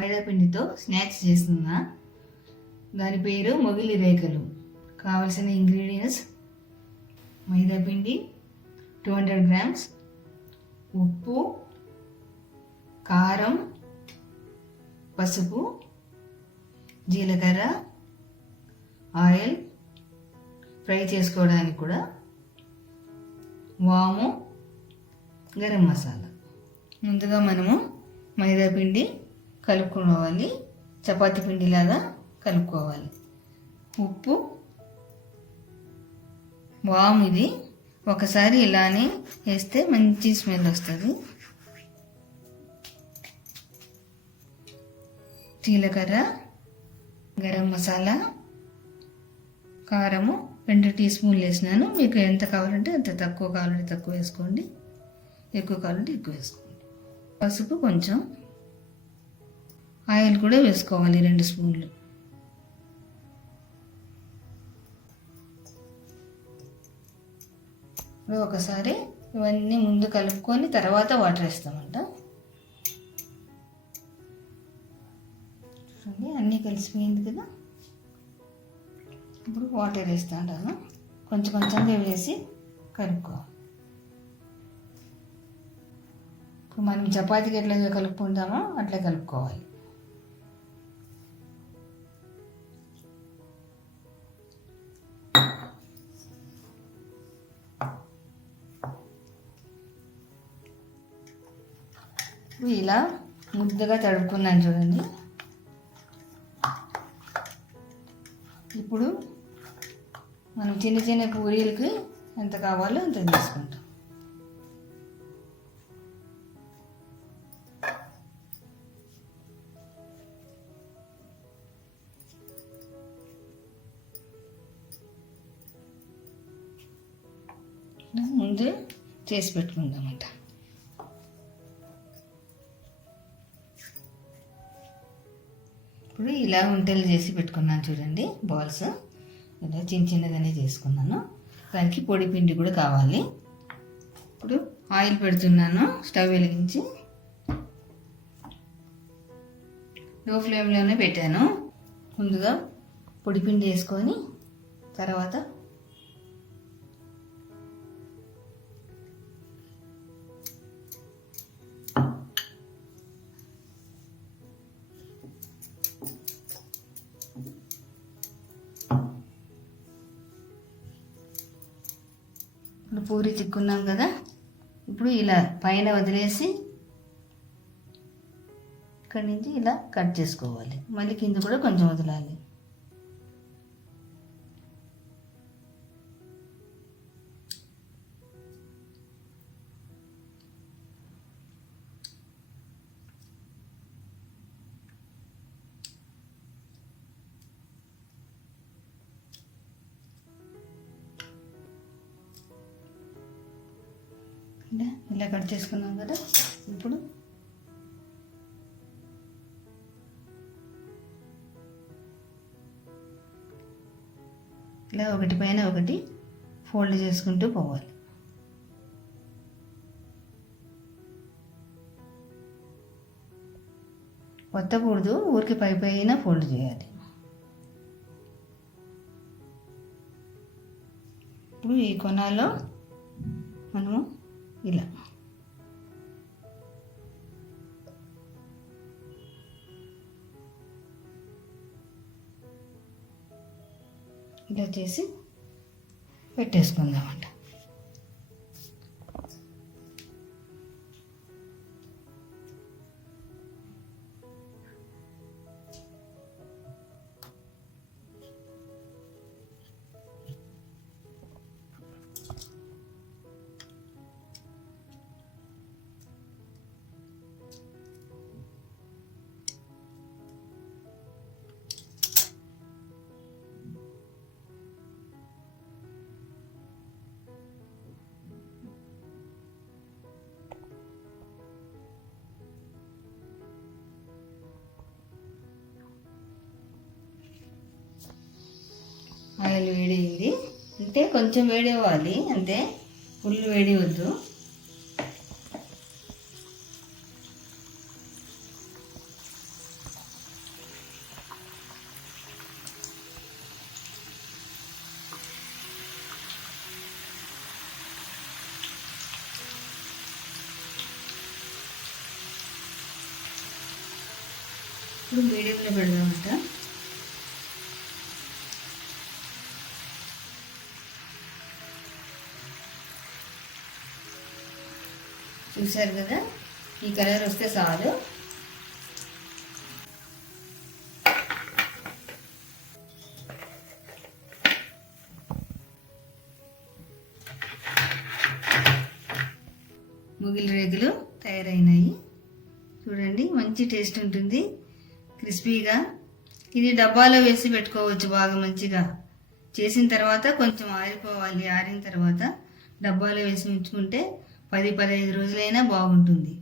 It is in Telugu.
మైదాపిండితో స్నాక్స్ చేస్తున్నా. దాని పేరు మొగిలి రేకులు. కావలసిన ఇంగ్రీడియంట్స్: మైదాపిండి 200 grams, ఉప్పు, కారం, పసుపు, జీలకర్ర, ఆయిల్, ఫ్రై చేసుకోవడానికి కూడా వాము, గరం మసాలా. ముందుగా మనము మైదాపిండి కలుపుకోవాలి, చపాతీ పిండిలాగా కలుపుకోవాలి. ఉప్పు, వాము ఇది ఒకసారి ఇలానే వేస్తే మంచి స్మెల్ వస్తుంది. జీలకర్ర, గరం మసాలా, కారము 2 teaspoons వేసినాను. మీకు ఎంత కావాలంటే అంత, తక్కువ కావాలంటే తక్కువ వేసుకోండి, ఎక్కువ కావాలంటే ఎక్కువ వేసుకోండి. పసుపు కొంచెం, ఆయిల్ కూడా వేసుకోవాలి 2 spoons. ఇప్పుడు ఒకసారి ఇవన్నీ ముందు కలుపుకొని తర్వాత వాటర్ వేస్తామంట. చూడండి, అన్నీ కలిసిపోయింది కదా. ఇప్పుడు వాటర్ వేస్తాను, కొంచెం కొంచెంగా వేసి కలుపుకోవాలి. ఇప్పుడు మనం చపాతీకి ఎట్లా కలుపుకుంటామో అట్లా కలుపుకోవాలి. ఇలా ముద్దగా తడుపుకున్నాను చూడండి. ఇప్పుడు మనం చిన్న చిన్న పూరీలకి ఎంత కావాలో అంత తీసుకుంటాం. ముందే చేసి పెట్టుకుందామంట. ఇప్పుడు ఇలా ఉంటలు చేసి పెట్టుకున్నాను చూడండి, బాల్స్ ఇలా చిన్న చిన్నగానే చేసుకున్నాను. దానికి పొడి పిండి కూడా కావాలి. ఇప్పుడు ఆయిల్ పెడుతున్నాను, స్టవ్ వెలిగించి లో ఫ్లేమ్లోనే పెట్టాను. ముందుగా పొడి పిండి వేసుకొని తర్వాత పూరి చిక్కున్నాం కదా. ఇప్పుడు ఇలా పైన వదిలేసి ఇక్కడి నుంచి ఇలా కట్ చేసుకోవాలి. మళ్ళీ కింద కూడా కొంచెం వదలాలి. ఇలా కట్ చేసుకున్నాం కదా. ఇప్పుడు ఇలా ఒకటి పైన ఒకటి ఫోల్డ్ చేసుకుంటూ పోవాలి. కొత్తకూడదు, ఊరికి పై పైన ఫోల్డ్ చేయాలి. ఇప్పుడు ఈ కొనాలో మనము ఇలా ఇలా చేసి పెట్టేసుకుందామంట. ఆయిల్ వేడైంది అంటే కొంచెం వేడి అవ్వాలి అంతే, ఫుల్ వేడి వద్దు. ఇప్పుడు మీడియంలో పెడదామంట. చూసారు కదా, ఈ కలర్ వస్తే చాలు. మొగిలి రేకులు తయారైనాయి. చూడండి, మంచి టేస్ట్ ఉంటుంది, క్రిస్పీగా. ఇది డబ్బాలో వేసి పెట్టుకోవచ్చు బాగా మంచిగా. చేసిన తర్వాత కొంచెం ఆరిపోవాలి, ఆరిన తర్వాత డబ్బాలో వేసి ఉంచుకుంటే 10-15 రోజులైనా బాగుంటుంది.